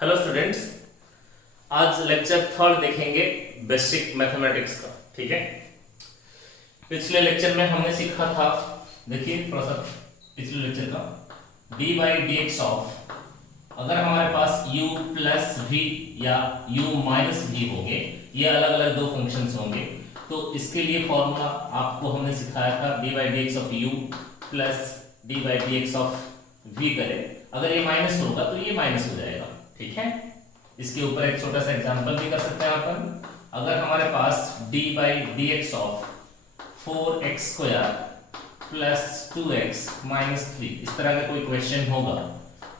Hello students, आज lecture third देखेंगे basic mathematics का। ठीक है, पिछले लेक्चर में हमने सीखा था, देखिए थोड़ा सा पिछले लेक्चर का D by D x of, अगर हमारे पास u प्लस वी या u माइनस वी होंगे, ये अलग अलग दो फंक्शंस होंगे, तो इसके लिए फॉर्मूला आपको हमने सिखाया था D by D x of u plus d by D x of v करें। अगर ये माइनस होगा तो ये माइनस हो जाएगा। ठीक है, इसके ऊपर एक छोटा सा एग्जांपल भी कर सकते हैं अपन। अगर हमारे पास d by D x of 4x square plus 2x minus 3 इस तरह का कोई क्वेश्चन होगा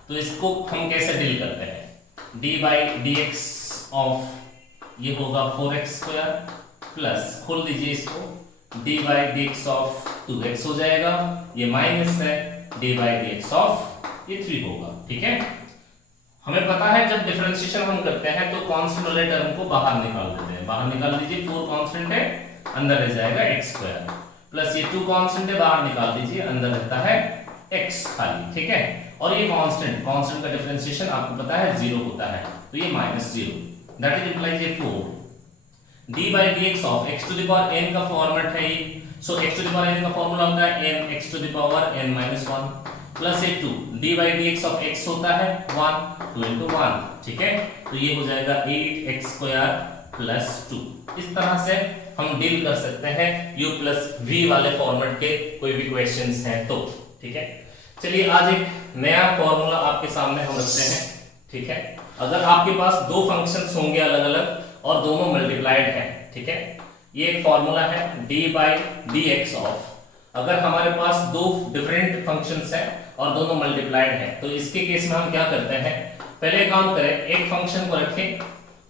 तो इसको हम कैसे डील करते हैं। d by D x of ये होगा 4x स्क्वायर प्लस, खोल दीजिए इसको, d by D x of 2x हो जाएगा, ये माइनस है, d by D x of ये 3 होगा। ठीक है, हमें पता है जब डिफरेंशिएशन हम करते हैं तो कांस्टेंट वाले टर्म को बाहर निकाल देते हैं। बाहर निकाल दीजिए, 4 कांस्टेंट है, अंदर रह जाएगा x स्क्वायर, प्लस ये 2 कांस्टेंट है, बाहर निकाल दीजिए, अंदर रहता है x खाली। ठीक है, और ये कांस्टेंट का डिफरेंशिएशन आपको पता है 0 होता है, तो ये -0, दैट इज इंप्लाइज ये 4 d by D x of x to the power n का फॉर्मेट है ये। So x to the power n का फॉर्मूला होता है n x to the power n minus 1 plus ये 2 d by D x of x होता है 1 2 into 1। ठीक है, तो ये हो जाएगा 8x स्क्वायर प्लस 2। इस तरह से हम डील कर सकते हैं u प्लस v वाले फॉर्मेट के कोई भी क्वेश्चंस हैं तो। ठीक है, चलिए आज एक नया फॉर्मूला आपके सामने हम रखते हैं। ठीक है, अगर आपके पास दो फंक्शंस होंगे अलग अलग और दोनों मल्टीप्लाइड हैं, ठीक है, ये एक फॉर्मूला है d by D x of, अगर हमारे पास दो डिफरेंट फंक्शंस हैं और दोनों मल्टीप्लाइड हैं तो इसके केस में हम क्या करते हैं, पहले काम करें, एक फंक्शन को रखें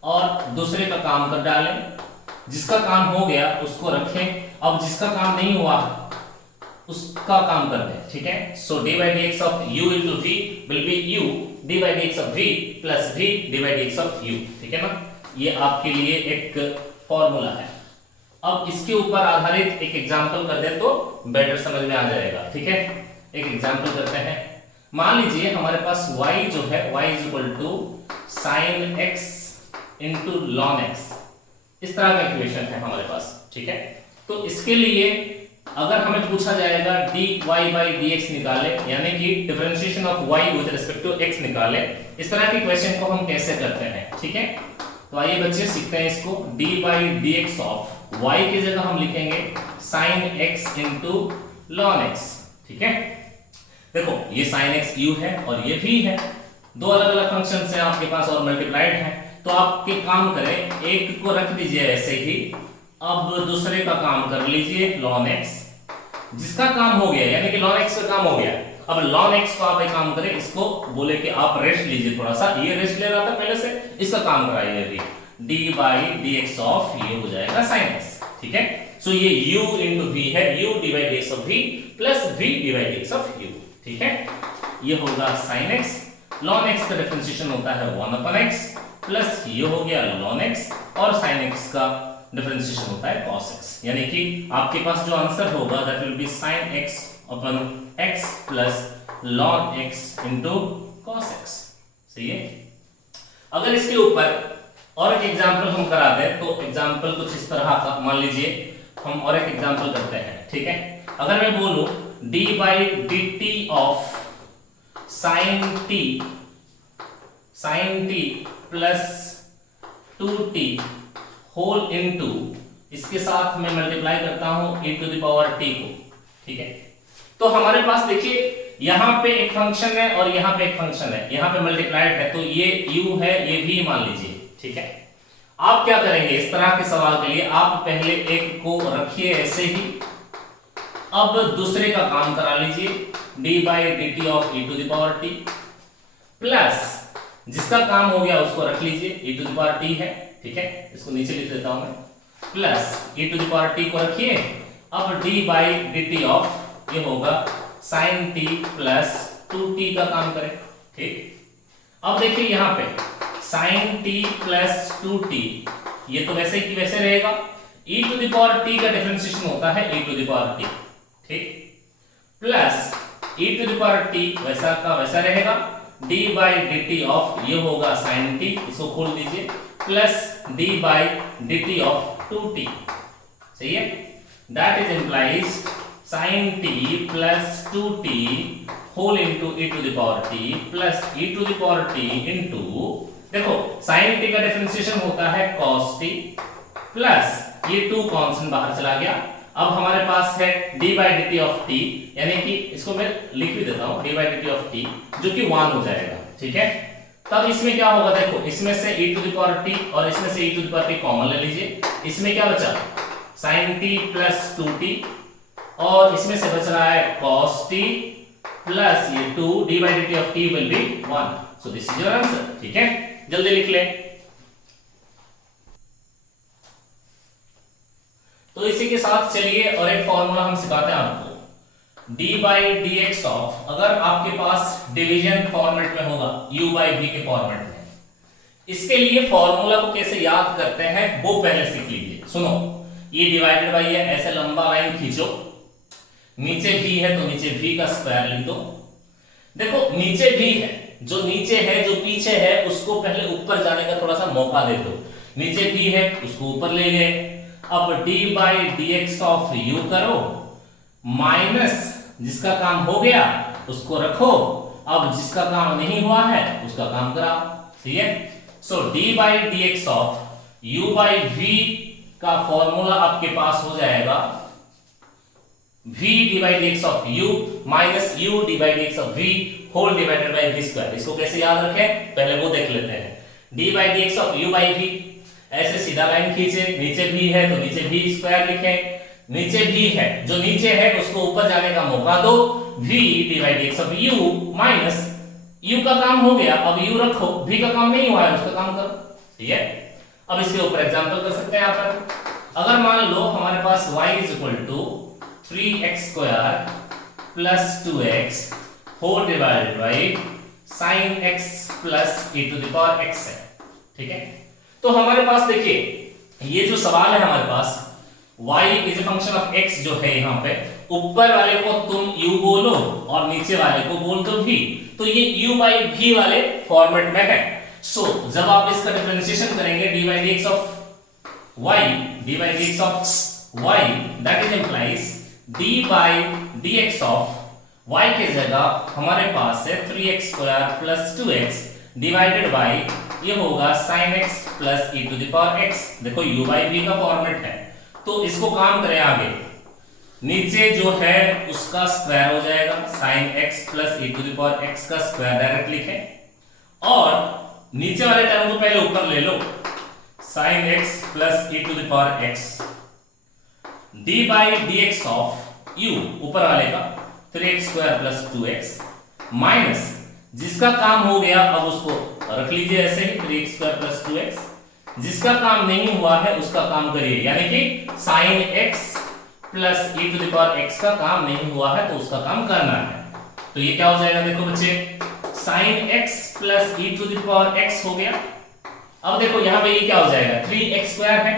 और दूसरे का काम कर डालें, जिसका काम हो गया उसको रखें, अब जिसका काम नहीं हुआ उसका काम कर दें। ठीक है, so d by D x of u into v will be u d by D x of v plus v d by D x of u। ठीक है ना, ये आपके लिए एक फॉर्मूला है। अब इसके ऊपर आधारित एक एग्जांपल कर दें तो बेटर समझ में आ जाएगा। ठीक है, एक एग्जांपल करते हैं। मान लीजिए हमारे पास y जो है y is equal to sine x into ln x, इस तरह का इक्वेशन है हमारे पास। ठीक है, तो इसके लिए अगर हमें पूछा जाएगा dy बाई dx निकाले, यानी कि differentiation of y with respect to x निकाले, इस तरह के क्वेश्चन को हम कैसे करते हैं। ठीक है, तो आइए बच्चे सीखते हैं इसको। d by D x of y की जगह हम लिखेंगे sine x into ln x। ठीक है, देखो ये sin x u है और ये v है, दो अलग अलग फंक्शंस हैं आपके पास और मल्टीप्लाइड हैं, तो आप के काम करें, एक को रख दीजिए ऐसे ही, अब दूसरे का काम कर लीजिए ln x, जिसका काम हो गया यानी कि ln x का काम हो गया। अब ln x को आप एक काम करें, इसको बोले कि आप रेस्ट लीजिए थोड़ा सा, ये रेस्ट ले रहा था पहले से, इसका काम कराइए अभी, d by D x of ये हो जाएगा sin x। ठीक है, सो ये u into v है, u d by D x of v plus v d by D x of u। ठीक है, ये होगा sin x, ln x का डिफरेंशिएशन होता है 1/x प्लस ये हो गया ln x और sin x का डिफरेंशिएशन होता है cos x, यानी कि आपके पास जो आंसर होगा that will be sin x upon x plus ln x into cos x। सही है, अगर इसके ऊपर और एक एग्जांपल हम करा दें तो एग्जांपल कुछ इस तरह का, मान लीजिए हम और एक एग्जांपल करते हैं। ठीक है, अगर मैं बोलूं d by D T of sine t plus 2t whole into, इसके साथ मैं मल्टीप्लाई करता हूं e to the power t को। ठीक है, तो हमारे पास देखिए यहां पे एक फंक्शन है और यहां पे एक फंक्शन है, यहां पे मल्टीप्लाइड है, तो ये u है, ये v मान लीजिए। ठीक है, आप क्या करेंगे इस तरह के सवाल के लिए, आप पहले एक को रखिए ऐसे ही, अब दूसरे का काम करा लीजिए d by D T of e to the power t plus जिसका काम हो गया उसको रख लीजिए, e to the power t है। ठीक है, इसको नीचे लिख देता हूं मैं, plus e to the power t को रखिए, अब d by D T of ये होगा sin t प्लस 2t का काम करें। ठीक, अब देखिए यहां पे sin t प्लस 2t, ये तो वैसे ही वैसे रहेगा, e to the power t का डिफरेंशिएशन होता है e to the power t। ठीक, plus e to the power t वैसा का वैसा रहेगा, d by D T of, ये होगा साइन टी, इसको खोल दीजिए, plus d by D T of 2t, सही है। That is implies sine t plus 2t whole into e to the power t plus e to the power t into, देखो sign t का differentiation होता है cos t plus ये 2 constant बाहर चला गया। अब हमारे पास है d by D T of t, यानी कि इसको मैं लिख भी देता हूं, d by D T of t जो कि 1 हो जाएगा, ठीक है। तब इसमें क्या होगा, देखो इसमें से e to the power t और इसमें से e to the power t common ले लीजिए, इसमें क्या बचा sin t प्लस 2t और इसमें से बच रहा है cos t प्लस ये 2, d by D T of t will be 1, so this is your answer, ठीक है। जल्दी लिख ले। तो इसी के साथ चलिए और एक फॉर्मूला हम सिखाते हैं आपको, d by D x of, अगर आपके पास डिवीजन फॉर्मेट में होगा u बाई v के फॉर्मेट में, इसके लिए फॉर्मूला को कैसे याद करते हैं वो पहले सीख लीजिए। सुनो, ये डिवाइडेड बाई है, ऐसे लंबा लाइन खींचो, नीचे v है तो नीचे v का स्क्वायर लिख दो। देखो नीचे v है, जो नीचे है जो पीछे है उसको पहले ऊपर जाने का थोड़ा सा मौका दे दो, नीचे v है उसको ऊपर ले गए। अब d by D x of u करो, माइनस जिसका काम हो गया उसको रखो, अब जिसका काम नहीं हुआ है उसका काम कराओ, ठीक है। So d by D x of u by v का फॉर्मूला आपके पास हो जाएगा v d by D x of u minus u d by D x of v whole divided by v square. इसको कैसे याद रखें पहले वो देख लेते हैं। d by D x of u by v, ऐसे सीधा लाइन खींचे, नीचे v है तो नीचे v स्क्वायर लिखें, नीचे v है जो नीचे है उसको ऊपर जाने का मौका दो, v divide x of u minus u का काम हो गया, अब u रखो, v का काम नहीं हुआ है उसका काम करो, ठीक है। अब इसके ऊपर एग्जांपल कर सकते हैं यहाँ पर। अगर मान लो हमारे पास y is equal to 3x square plus 2x whole divided by sin x plus e to the power x है, ठीक है। तो हमारे पास देखिए ये जो सवाल है हमारे पास, y is a function of x जो है यहाँ पे, ऊपर वाले को तुम u बोलो और नीचे वाले को बोल दो v, तो ये u बाई v वाले फॉर्मेट में है। सो जब आप इसका डिफरेंशिएशन करेंगे d by D x of y, d by D x of y, that is implies d by D x of y के जगह हमारे पास है 3x square plus 2x divided by ये होगा sin x plus e to the power x। देखो u by v का format है, तो इसको काम करें आगे, नीचे जो है उसका स्क्वायर हो जाएगा, sin x plus e to the power x का स्क्वायर डायरेक्ट लिखें और नीचे वाले टर्म को पहले ऊपर ले लो, sin x plus e to the power x d by D x of u ऊपर वाले का 3x square plus 2x minus जिसका काम हो गया अब उसको रख लीजिए ऐसे ही 3x स्क्वायर प्लस 2x, जिसका काम नहीं हुआ है उसका काम करिए, यानी कि sin x plus e to the power x का काम नहीं हुआ है तो उसका काम करना है। तो ये क्या हो जाएगा, देखो बच्चे sin x plus e to the power x हो गया। अब देखो यहाँ पे ये क्या हो जाएगा, 3x स्क्वायर है,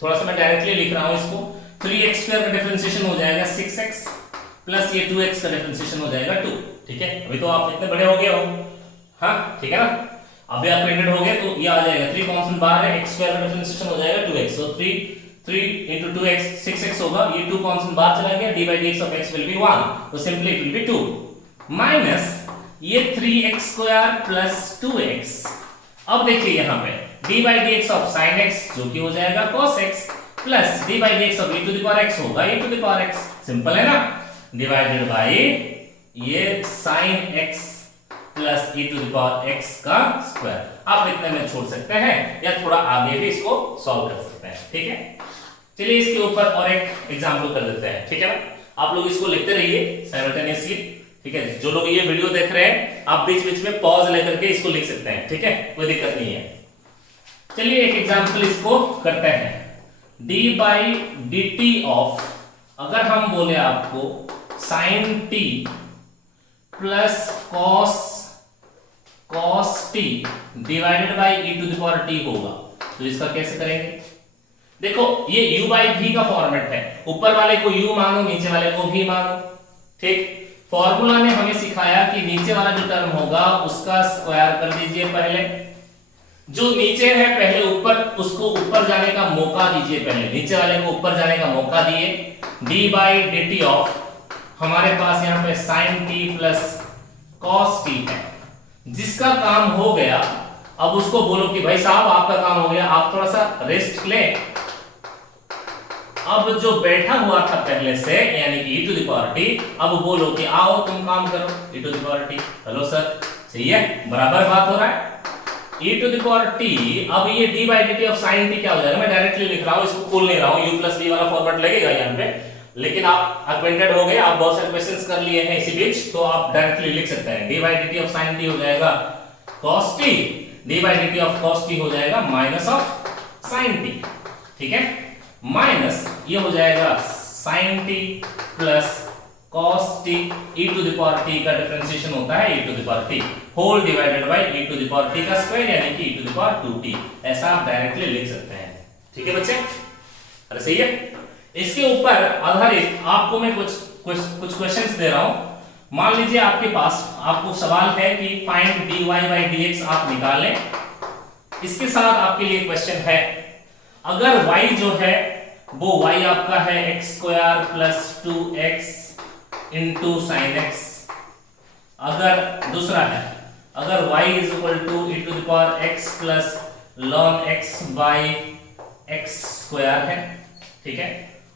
थोड़ा सा मैं डायरेक्टली लिख रहा हूं इसको, 3x स्क्वायर का डिफरेंशिएशन हो जाएगा 6x प्लस ये 2x का डिफरेंशिएशन हो जाएगा 2, ठीक है। अभी तो आप इतने बड़े हो गए हो, हाँ ठीक है ना, अभी आप प्रिंटेड हो गए तो ये आ जाएगा 3 कांस्टेंट बाहर है, x स्क्वायर का डिफरेंशिएशन हो जाएगा 2x, सो 3 into 2x 6x होगा, ये 2 कांस्टेंट बाहर चला गया, d by dx of x will be 1, तो simply it will B 2 minus ये 3x स्क्वायर प्लस 2x। अब देखिए यहाँ पे d by dx of sin x जो कि हो जाएगा cos x plus d by dx of e to the power x होगा e to the power x, simple है ना, डिवाइडेड बाय ये sin x plus e to the power x का square. आप इतने में छोड़ सकते हैं या थोड़ा आगे भी इसको सॉल्व कर सकते हैं, ठीक है। चलिए इसके ऊपर और एक एग्जांपल कर देते हैं, ठीक है ना। आप लोग इसको लिखते रहिए साइमल्टेनियसली, ठीक है। जो लोग ये वीडियो देख रहे हैं आप बीच बीच में पॉज लेकर के इसको लिख सकते हैं, ठीक है, कोई दिक्कत नहीं है। चलिए एक एग्जांपल इसको करते हैं, d by D T of, अगर हम बोले आपको sin t plus cos t divided by e to the power t होगा, तो इसका कैसे करेंगे। देखो ये u बाई v का फॉर्मेट है, ऊपर वाले को u मानो नीचे वाले को v मानो, ठीक। फॉर्मूला ने हमें सिखाया कि नीचे वाला जो टर्म होगा उसका स्क्वायर कर दीजिए पहले, जो नीचे है पहले ऊपर, उसको ऊपर जाने का मौका दीजिए, पहले नीचे वाले को ऊपर जाने का मौका दिए। D by D T of, हमारे पास यहाँ पे sine t plus cos t है, जिसका काम हो गया। अब उसको बोलो कि भाई साहब आपका काम हो गया, आप थोड़ा सा रेस्ट लें। अब जो बैठा हुआ था पहले से यानी कि e to the power t, अब बोलो कि आओ तुम काम करो e to the power t। Hello sir, सही है, बराबर बात हो रहा है। e to the power t, अब ये d by dt of sin t क्या हो जाएगा, मैं डायरेक्टली लिख रहा हूं, इसको खोल नहीं रहा हूं, u प्लस v वाला फॉर्मेट लगेगा यहाँ पे, लेकिन आप अक्वेंटेड हो गए, आप बहुत सारे क्वेश्चंस कर लिए हैं इसी बीच, तो आप डायरेक्टली लिख सकते हैं d by dt of sin t हो जाएगा cos t, d by dt of cos t हो जाएगा माइनस ऑफ sin t, ठीक है, माइनस ये हो जाएगा sin t plus cos t, e to the power t का डिफरेंशिएशन होता है e to the power t whole divided by e to the power t का स्क्वायर यानी कि e to the power 2t, ऐसा आप डायरेक्टली लिख सकते हैं। ठीक है बच्चे, अरे सही है। इसके ऊपर आधारित आपको मैं कुछ क्वेश्चंस दे रहा हूं। मान लीजिए आपके पास आपको सवाल है कि फाइंड dy बाय dx आप निकालें। इसके साथ आपके लिए क्वेश्चन है, अगर y जो है वो y आपका है x square plus 2x into sine x, अगर दूसरा है अगर y is equal to e to the power x plus ln x by x square है, ठीक है।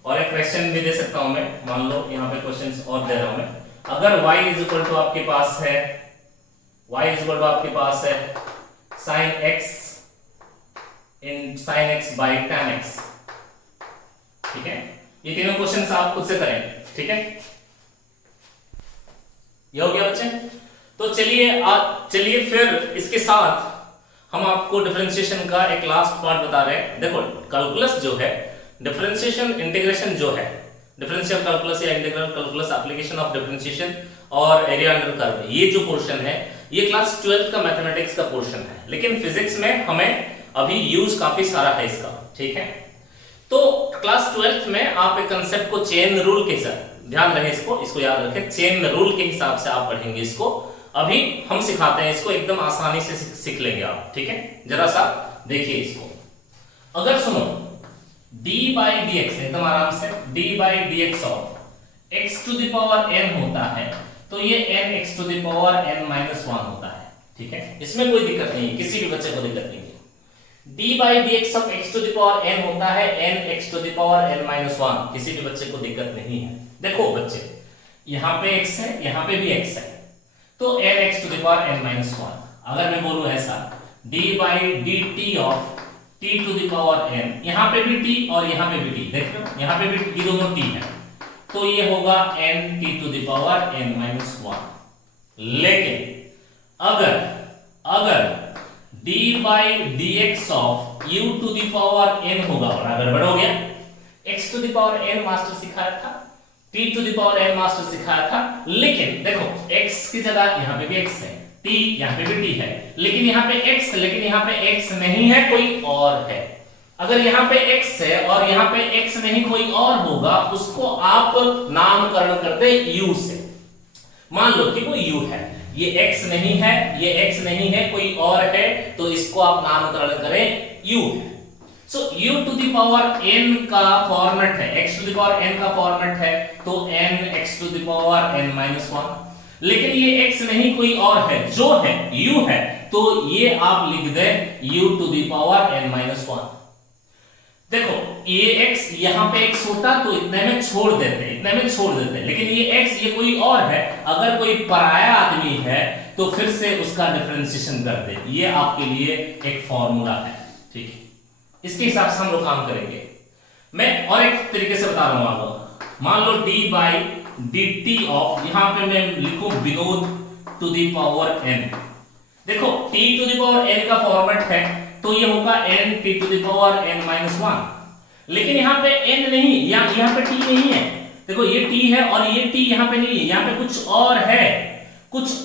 और एक क्वेश्चन भी दे सकता हूं मैं, मान लो यहाँ पे क्वेश्चंस और दे रहा हूं मैं, अगर y इज इक्वल टू आपके पास है sin x in sin x by tan x, ठीक है। ये तीनों क्वेश्चंस आप खुद से करेंगे, ठीक है। ये हो गया बच्चे। तो चलिए फिर इसके साथ हम आपको डिफरेंशिएशन का एक लास्ट पार्ट बता रहे हैं। देखो कैलकुलस जो है, डिफरेंशिएशन इंटीग्रेशन जो है, डिफरेंशियल कैलकुलस या integral calculus, application of differentiation और एरिया अंडर कर्व, ये जो पोर्शन है ये क्लास 12th का मैथमेटिक्स का पोर्शन है, लेकिन फिजिक्स में हमें अभी यूज काफी सारा है इसका, ठीक है। तो क्लास 12th में आप एक कंसेप्ट को चेन रूल के साथ, ध्यान रहे इसको याद रखें, चेन रूल के हिसाब से आप पढ़ेंगे इसको। अभी हम सिखाते हैं इसको, एकदम आसानी से सीख लेंगे आप, ठीक है। जरा सा देखिए इसको, अगर सुनो d बाई dx, एकदम आराम से d by dx of x to the power n होता है, तो ये n x to the power n minus 1 होता है, ठीक है। इसमें कोई दिक्कत नहीं है, किसी भी बच्चे को दिक्कत नहीं है। d by dx of x to the power n होता है n x to the power n minus 1, किसी भी बच्चे को दिक्कत नहीं है। देखो बच्चे, यहाँ पे x है, यहाँ पे भी x है, तो n x to the power n minus 1। अगर मैं बोलूं ऐसा d by dt of t to the power n, यहाँ पे भी t और यहाँ पे भी t, देख लो यहाँ पे भी ये दोनों t है, तो ये होगा n t to the power n minus 1। लेकिन अगर d by dx of u to the power n होगा, बड़ा गड़बड़ हो गया। x to the power n master सिखाया था, t to the power n master सिखाया था, लेकिन देखो x की जगह यहाँ पे भी x है, t यहाँ पे भी t है, लेकिन यहाँ पे x नहीं है, कोई और है। अगर यहाँ पे x है और यहाँ पे x नहीं कोई और होगा, उसको आप नामकरण करते u से। मान लो कि वो u है, ये x नहीं है, कोई और है, तो इसको आप नामकरण करें u है। So u to the power n का फॉर्मेट है, x to the power n का फॉर्मेट है, तो n x to the power n minus 1। लेकिन ये x नहीं कोई और है, जो है u है, तो ये आप लिख दें u to the power n minus 1। देखो ये x यहाँ पे x होता तो इतने में छोड़ देते, लेकिन ये x ये कोई और है, अगर कोई पराया आदमी है तो फिर से उसका डिफरेंशिएशन कर दे। ये आपके लिए एक फॉर्मूला है, ठीक है। इसके हिसाब से हम लोग काम करेंगे। मैं और एक तरीके से बता रहा हूं आपको। मान लो d बाई dt ऑफ, यहां पे मैं लिखूं Vinod to the power n। देखो t to the power n का फॉर्मेट है, तो ये होगा n t to the power n minus 1। लेकिन यहाँ पे n नहीं, यहाँ पे t नहीं है। देखो ये t है और ये t यहाँ पे नहीं है, यहाँ पे कुछ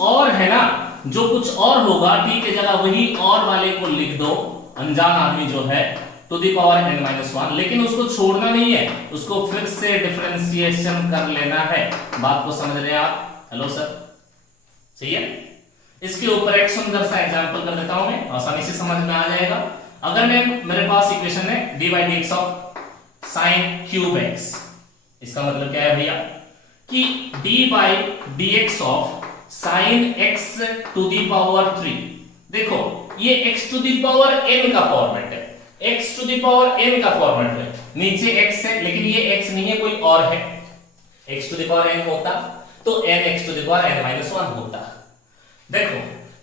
और है ना। जो कुछ और होगा t की जगह वही और वाले को लिख दो, अनजान आदमी जो है, to the power n minus 1। लेकिन उसको छोड़ना नहीं है, उसको फिर से डिफरेंशिएशन कर लेना है। बात को समझ रहे हैं आप? हेलो सर, सही है। इसके ऊपर एक सुंदर सा एग्जांपल कर देता हूं मैं, आसानी से समझ में आ जाएगा। अगर मेरे पास इक्वेशन है d by D x of sine cube x, इसका मतलब क्या है भैया कि d by D x of sine x to the power 3। देखो ये x to the power n का फॉर्मेट है, x to the power n का फॉर्मेट है, नीचे x है लेकिन ये x नहीं है कोई और है। x to the power n होता तो n x to the power n minus 1 होता। देखो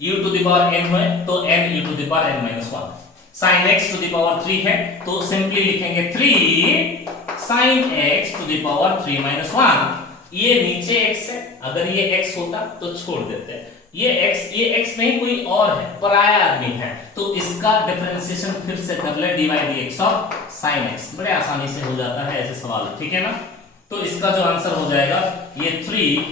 u to the power n है तो n u to the power n minus 1। sin x to the power 3 है तो सिंपली लिखेंगे 3 sin x to the power 3 minus 1। ये नीचे x है, अगर ये x होता तो छोड़ देते हैं, ये x नहीं कोई और है, पराया आदमी है, तो इसका डिफरेंशिएशन फिर से कर ले dy dx of sin x। बड़े आसानी से हो जाता है ऐसे सवाल, ठीक है ना। तो इसका जो आंसर हो जाएगा ये 3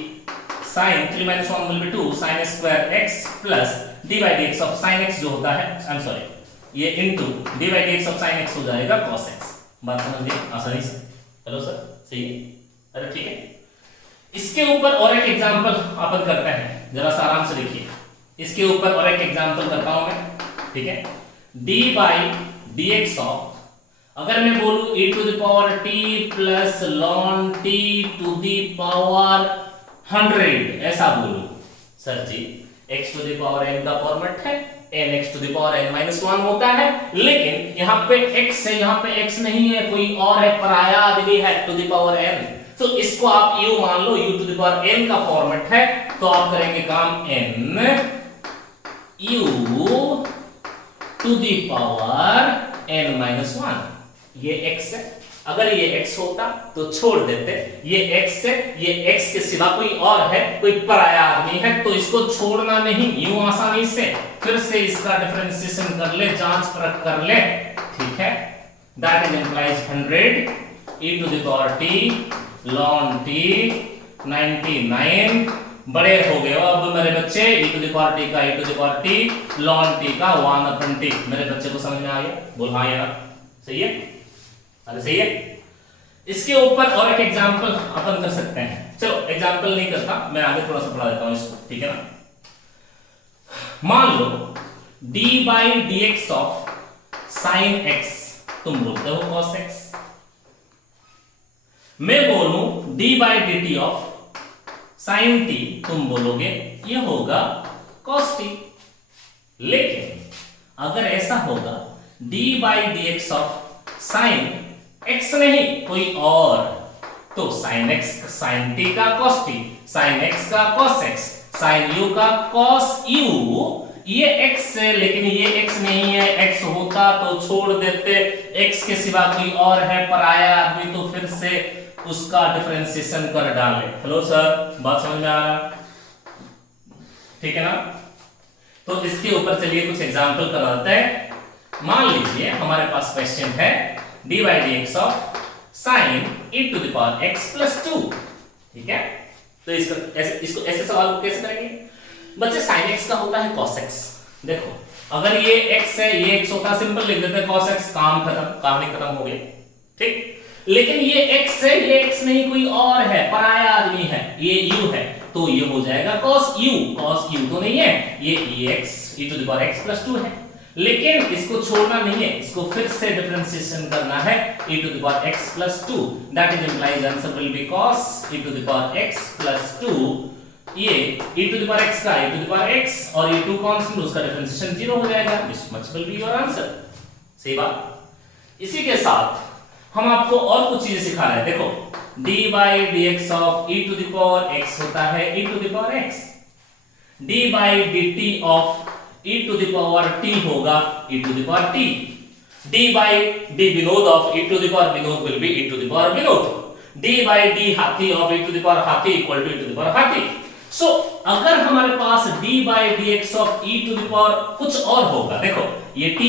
sin 3 minus 1 will be 2 sin square x plus dy dx of sin x जो होता है, आई एम सॉरी, ये into dy dx of sin x हो जाएगा cos x। बात समझ गए आसानी से? हेलो सर, सही है? अरे ठीक है। इसके ऊपर और एक एग्जांपल अपन करते हैं, जरा सा आराम से देखिए। इसके ऊपर और एक एग्जांपल करता हूं मैं, ठीक है। d by D x of, अगर मैं बोलूं e to the power t plus ln t to the power 100, ऐसा बोलूं sir ji, x to the power n का फॉर्मेट है, n x to the power n minus 1 होता है, लेकिन यहाँ पे x है, यहाँ पे x नहीं है, कोई और है, पराया आदमी है, टू द पावर n। तो इसको आप u मान लो, u to the power n का फॉर्मेट है, तो आप करेंगे काम n u to the power n minus 1। ये x है, अगर ये x होता तो छोड़ देते, ये x है, ये x के सिवा कोई और है, कोई पराया आदमी है, तो इसको छोड़ना नहीं, यूं आसानी से फिर से इसका डिफरेंशिएशन कर ले, जांच परख कर ले, ठीक है। That is implies 100 e to the power t ln t 99। बड़े हो गए हो अब मेरे बच्चे, e to the power t का e to the power t ln t का 1/t। मेरे बच्चे को समझ में आ गया? बोल हाँ यार, सही है? अरे सही है। इसके ऊपर और एक एग्जांपल अपन कर सकते हैं। चलो एग्जांपल नहीं करता, मैं आगे थोड़ा सा पढ़ा देता हूं इसको, ठीक है ना। मान लो d by D x of sign x, तुम बोलते हो cos x, मैं बोलूं d by D T of sine t, तुम बोलोगे ये होगा cos t। लेकिन अगर ऐसा होगा d by D x of sign x नहीं कोई और, तो sin x sin t का cos t, sin x का cos x, sin u का cos u। ये x है लेकिन ये x नहीं है, x होता तो छोड़ देते, x के सिवा कोई और है, पराया आदमी, तो फिर से उसका डिफरेंशिएशन कर डालें। हेलो सर, बात समझ में आ रहा? ठीक है ना। तो इसके ऊपर चलिए कुछ एग्जांपल कराते हैं। मान लीजिए हमारे पास क्वेश्चन है d by D x of sine e to the power x plus 2, ठीक है। तो इसको ऐसे सवाल कैसे करेंगे बच्चे? साइन x का होता है cos x। देखो अगर ये x है, ये x होता, सिंपल लिख देते हैं cos x, काम खत्म, कहानी खत्म हो गई, ठीक। लेकिन ये x है, ये x नहीं कोई और है, पराया आदमी है, ये u है, तो ये हो जाएगा cos u। cos u तो नहीं है, ये ex e to the power x plus 2 है, लेकिन इसको छोड़ना नहीं है, इसको फिर से डिफरेंशिएशन करना है e to the power x plus 2। That is implies answer will be cos e to the power x plus 2। ये e to the power x का e to the power x और ये 2 कांस्टेंट, उसका differentiation 0 हो जाएगा। This much will be your answer. सही बात। इसी के साथ हम आपको और कुछ चीजें सिखा रहे हैं। देखो d by D x of e to the power x होता है e to the power x, d by D T of e to the power t होगा e to the power t, d by D Vinod of e to the power Vinod will be e to the power Vinod, d by D हाथी of e to the power हाथी equal to e to the power हाथी। सो अगर हमारे पास d by D x of e to the power कुछ और होगा, देखो ये t,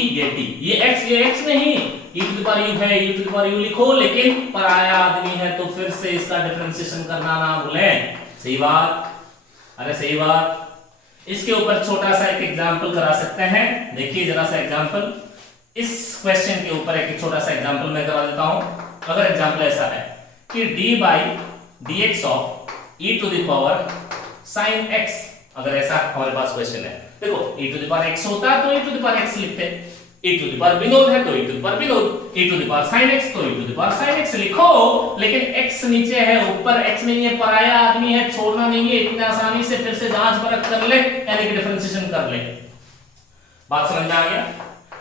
ये x नहीं, e to the power u है, e to the power u लिखो, लेकिन पराया आदमी है तो फिर से इसका डिफरेंशिएशन करना ना भूलें। सही बात? अरे सही बात। इसके ऊपर छोटा सा एक एग्जांपल करा सकते हैं। देखिए जरा सा एग्जांपल, इस क्वेश्चन के ऊपर एक छोटा सा एग्जांपल मैं करा देता हूं। अगर एग्जांपल ऐसा है कि d by D x of e to the power sin x, अगर ऐसा हमारे पास क्वेश्चन है। देखो e to the power x होता तो e to the power x लिखते, e to the power Vinod है तो e to the power Vinod, e to the power sin x तो e to the power sin x लिखो। लेकिन x नीचे है, ऊपर x नहीं है, पराया आदमी है, छोड़ना नहीं है, इतनी आसानी से फिर से जांच परख कर ले, यानी कि डिफरेंशिएशन कर ले। बात समझ में आ गया?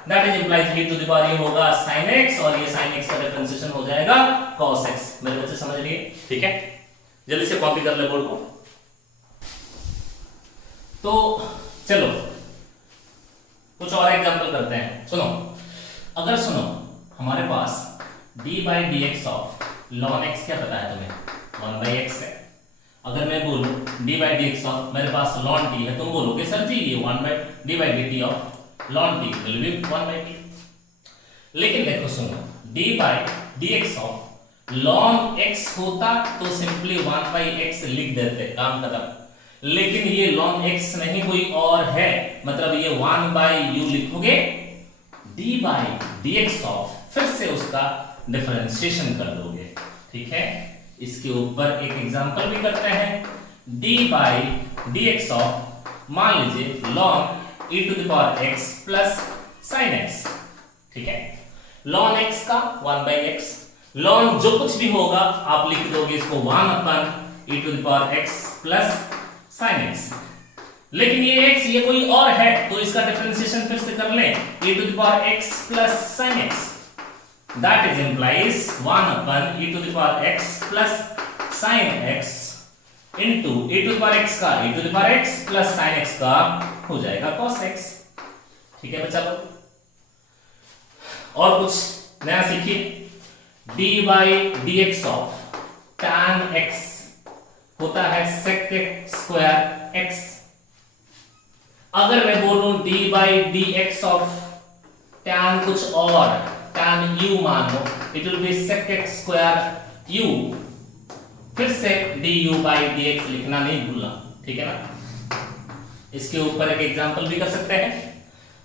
That is implies e to the power ये होगा sin x और ये sin x का डिफरेंशिएशन हो जाएगा cos x। मेरे बच्चे समझ लिए? ठीक है, जल्दी से कॉपी कर ले बोर्ड को। तो चलो कुछ और एग्जांपल करते हैं। सुनो, अगर सुनो हमारे पास d by dx of ln x क्या पता है तुम्हें? 1 by x है। अगर मैं बोलूं d by dx ऑफ मेरे पास ln t है, तुम बोलोगे सर जी ये 1 by d by dt of ln t will be 1 by t। लेकिन देखो सुनो, d by dx of ln x होता तो सिंपली 1 by x लिख देते, काम खत्म। लेकिन ये ln x नहीं कोई और है, मतलब ये 1 by u लिखोगे, d by dx ऑफ फिर से उसका डिफरेंशिएशन कर दोगे। ठीक है, इसके ऊपर एक एग्जांपल भी करते हैं। d by dx ऑफ मान लीजिए ln e to the power x plus sin x। ठीक है, ln x का 1 by x, ln जो कुछ भी होगा आप लिख दोगे इसको 1 upon e to the power x plus sin x। लेकिन ये x ये कोई और है तो इसका डिफरेंशिएशन फिर से कर लें, e to the power x plus sin x। That is implies 1 upon e to the power x plus sin x into e to the power x का e to the power x plus sin x का हो जाएगा cos x। ठीक है बच्चा लोग, और कुछ नया सीखिए। d by dx of tan x होता है sec स्क्वायर x। अगर मैं बोलूं d by dx of tan कुछ और, tan u मान लो, it will be sec square u। फिर से du by dx लिखना नहीं भूलना, ठीक है ना। इसके ऊपर एक एग्जांपल भी कर सकते हैं।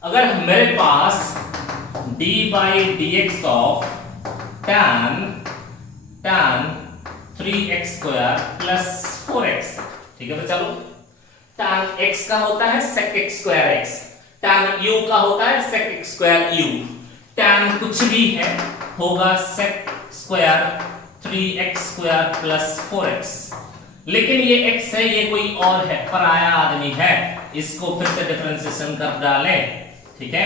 अगर मेरे पास d by dx of tan 3x square plus 4x। ठीक है बच्चा लोग, tan x का होता है sec x square x, tan u का होता है sec x square u, tan कुछ भी है होगा sec square 3x square plus 4x। लेकिन ये x है ये कोई और है, पराया आदमी है, इसको फिर से डिफरेंशिएशन कर डालें। ठीक है,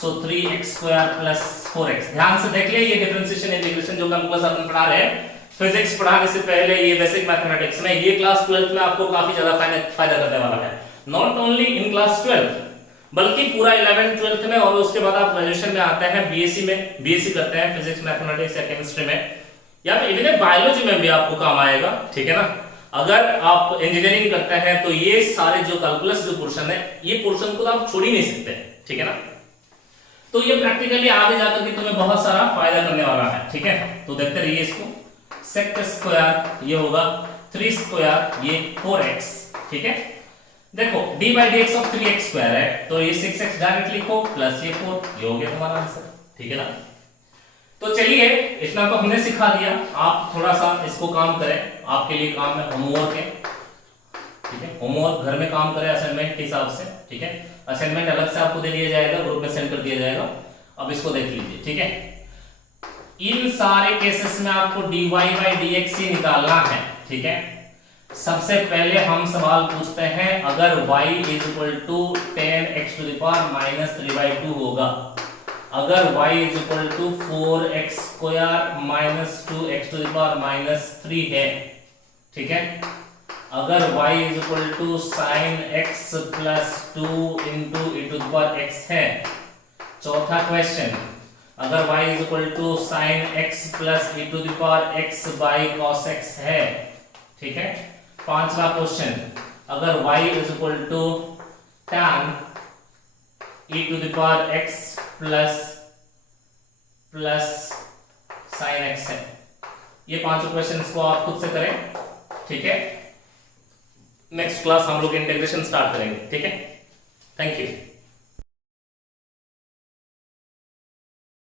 सो 3x स्क्वायर प्लस 4x। ध्यान से देख ले, ये डिफरेंशिएशन इंटीग्रेशन जो कैलकुलस अपन पढ़ा रहे हैं, फिजिक्स पढ़ाने से पहले ये बेसिक मैथमेटिक्स में, ये क्लास 12th में आपको काफी ज्यादा फायदा करने वाला है। नॉट ओनली इन क्लास 12 बल्कि पूरा 11th 12th में, और उसके बाद आप ग्रेजुएशन में आते हैं, बीएससी में बीएससी करते हैं फिजिक्स मैथमेटिक्स या केमिस्ट्री में, या फिर इवन बायोलॉजी में भी आपको काम आएगा। ठीक है ना। अगर आप इंजीनियरिंग करते हैं तो ये सारे जो कैलकुलस जो पोर्शन है, ये पोर्शन को आप छोड़ ही नहीं सकते। ठीक है ना। तो ये प्रैक्टिकली आगे जाकर के तुम्हें बहुत सारा फायदा करने वाला है। ठीक है, तो देखते रहिए इसको। sec स्क्वायर ये होगा 3 स्क्वायर ये 4x। ठीक है, देखो d by dx of 3x square है तो ये 6x डायरेक्ट लिखो प्लस ये 4, ये हो गया तुम्हारा आंसर। ठीक है ना। तो चलिए इतना तो हमने सिखा दिया, आप थोड़ा सा इसको काम करें, आपके लिए काम है होमवर्क है। ठीक है, होमवर्क घर में काम करें असाइनमेंट के हिसाब से। ठीक है, असाइनमेंट अलग से आपको दे दिया जाएगा, ग्रुप में सेंड कर दिया जाएगा। अब इसको देख लीजिए। ठीक है, इन सारे केसेस में आपको dy by dx ही निकालना है। ठीक है, सबसे पहले हम सवाल पूछते हैं, अगर y is equal to 10x to the power minus 3/2 होगा, अगर y is equal to 4x square minus 2x to the power minus 3 है। ठीक है, अगर y is equal to sine x plus 2 into e to the power x है। चौथा question, अगर y is equal to sine x plus e to the power x by cos x है। ठीक है, पांचवा क्वेश्चन, अगर y is equal to tan e to the power x plus sine x है। ये पांचों क्वेश्चंस को आप खुद से करें। ठीक है, नेक्स्ट क्लास हम लोग इंटीग्रेशन स्टार्ट करेंगे। ठीक है, थैंक यू।